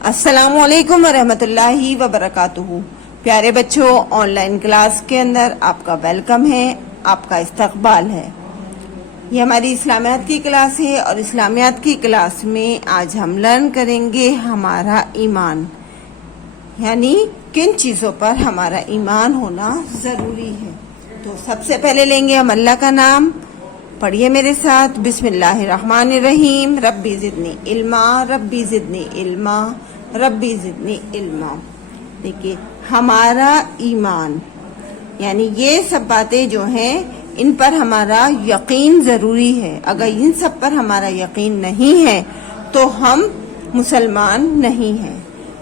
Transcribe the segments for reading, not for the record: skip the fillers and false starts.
السلام علیکم ورحمۃ اللہ وبرکاتہ۔ پیارے بچوں، آن لائن کلاس کے اندر آپ کا ویلکم ہے، آپ کا استقبال ہے۔ یہ ہماری اسلامیات کی کلاس ہے اور اسلامیات کی کلاس میں آج ہم لرن کریں گے ہمارا ایمان، یعنی کن چیزوں پر ہمارا ایمان ہونا ضروری ہے۔ تو سب سے پہلے لیں گے ہم اللہ کا نام۔ پڑھیے میرے ساتھ، بسم اللہ الرحمن الرحیم۔ ربی زدنی علما، ربی زدنی علما، ربی زدنی علما۔ دیکھیے، ہمارا ایمان یعنی یہ سب باتیں جو ہیں ان پر ہمارا یقین ضروری ہے۔ اگر ان سب پر ہمارا یقین نہیں ہے تو ہم مسلمان نہیں ہیں۔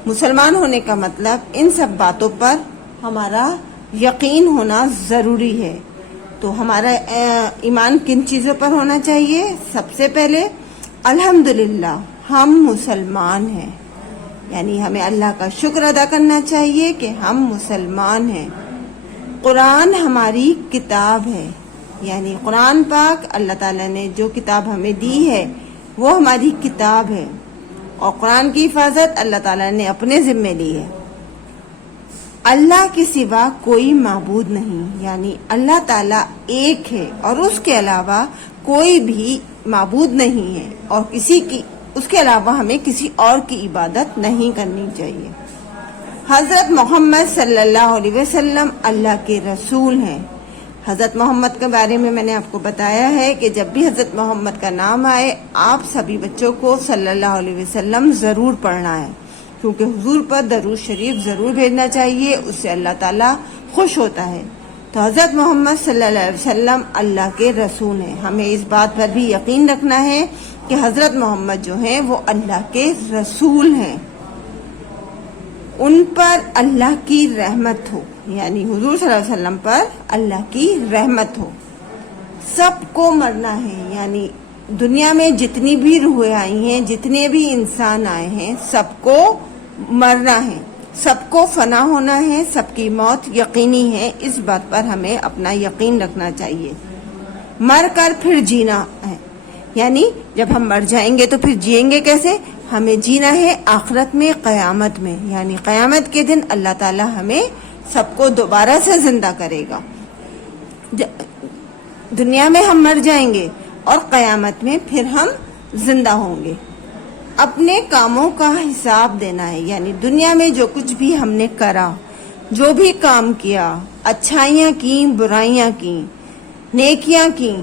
مسلمان ہونے کا مطلب ان سب باتوں پر ہمارا یقین ہونا ضروری ہے۔ تو ہمارا ایمان کن چیزوں پر ہونا چاہیے؟ سب سے پہلے الحمدللہ ہم مسلمان ہیں، یعنی ہمیں اللہ کا شکر ادا کرنا چاہیے کہ ہم مسلمان ہیں۔ قرآن ہماری کتاب ہے، یعنی قرآن پاک اللہ تعالیٰ نے جو کتاب ہمیں دی ہے وہ ہماری کتاب ہے، اور قرآن کی حفاظت اللہ تعالیٰ نے اپنے ذمے لی ہے۔ اللہ کے سوا کوئی معبود نہیں، یعنی اللہ تعالیٰ ایک ہے اور اس کے علاوہ کوئی بھی معبود نہیں ہے، اور اس کے علاوہ ہمیں کسی اور کی عبادت نہیں کرنی چاہیے۔ حضرت محمد صلی اللہ علیہ وسلم اللہ کے رسول ہیں۔ حضرت محمد کے بارے میں نے آپ کو بتایا ہے کہ جب بھی حضرت محمد کا نام آئے آپ سبھی بچوں کو صلی اللہ علیہ وسلم ضرور پڑھنا ہے، کیونکہ حضور پر درود شریف ضرور بھیجنا چاہیے، اس سے اللہ تعالیٰ خوش ہوتا ہے۔ تو حضرت محمد صلی اللہ علیہ وسلم اللہ کے رسول ہیں۔ ہمیں اس بات پر بھی یقین رکھنا ہے کہ حضرت محمد جو ہیں وہ اللہ کے رسول ہیں، ان پر اللہ کی رحمت ہو، یعنی حضور صلی اللہ علیہ وسلم پر اللہ کی رحمت ہو۔ سب کو مرنا ہے، یعنی دنیا میں جتنی بھی روحیں آئی ہیں، جتنے بھی انسان آئے ہیں، سب کو مرنا ہے، سب کو فنا ہونا ہے، سب کی موت یقینی ہے۔ اس بات پر ہمیں اپنا یقین رکھنا چاہیے۔ مر کر پھر جینا ہے، یعنی جب ہم مر جائیں گے تو پھر جئیں گے کیسے؟ ہمیں جینا ہے آخرت میں، قیامت میں، یعنی قیامت کے دن اللہ تعالی ہمیں سب کو دوبارہ سے زندہ کرے گا۔ دنیا میں ہم مر جائیں گے اور قیامت میں پھر ہم زندہ ہوں گے۔ اپنے کاموں کا حساب دینا ہے، یعنی دنیا میں جو کچھ بھی ہم نے کرا، جو بھی کام کیا، اچھائیاں کی، برائیاں کی، نیکیاں کی،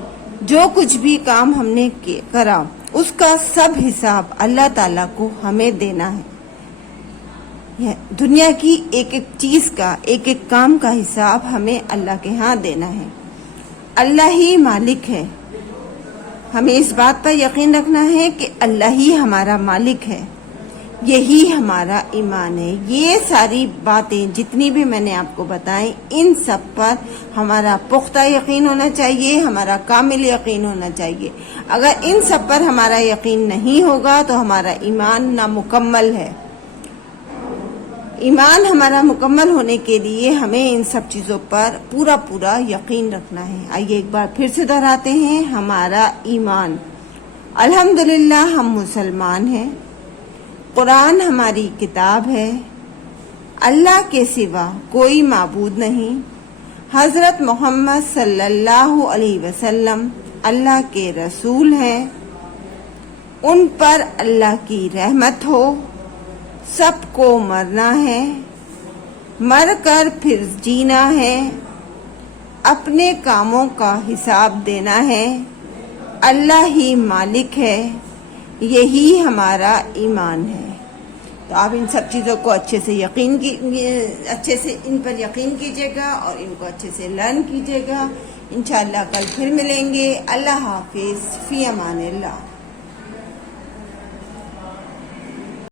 جو کچھ بھی کام ہم نے کرا، اس کا سب حساب اللہ تعالیٰ کو ہمیں دینا ہے۔ دنیا کی ایک ایک چیز کا، ایک ایک کام کا حساب ہمیں اللہ کے ہاں دینا ہے۔ اللہ ہی مالک ہے، ہمیں اس بات پر یقین رکھنا ہے کہ اللہ ہی ہمارا مالک ہے، یہی ہمارا ایمان ہے۔ یہ ساری باتیں جتنی بھی میں نے آپ کو بتائیں، ان سب پر ہمارا پختہ یقین ہونا چاہیے، ہمارا کامل یقین ہونا چاہیے۔ اگر ان سب پر ہمارا یقین نہیں ہوگا تو ہمارا ایمان نامکمل ہے۔ ایمان ہمارا مکمل ہونے کے لیے ہمیں ان سب چیزوں پر پورا یقین رکھنا ہے۔ آئیے ایک بار پھر سے دہراتے ہیں، ہمارا ایمان۔ الحمدللہ ہم مسلمان ہیں، قرآن ہماری کتاب ہے، اللہ کے سوا کوئی معبود نہیں، حضرت محمد صلی اللہ علیہ وسلم اللہ کے رسول ہیں، ان پر اللہ کی رحمت ہو۔ سب کو مرنا ہے، مر کر پھر جینا ہے، اپنے کاموں کا حساب دینا ہے، اللہ ہی مالک ہے، یہی ہمارا ایمان ہے۔ تو آپ ان سب چیزوں کو اچھے سے ان پر یقین کیجیے گا اور ان کو اچھے سے لرن کیجیے گا۔ انشاءاللہ کل پھر ملیں گے۔ اللہ حافظ، فی امان اللہ۔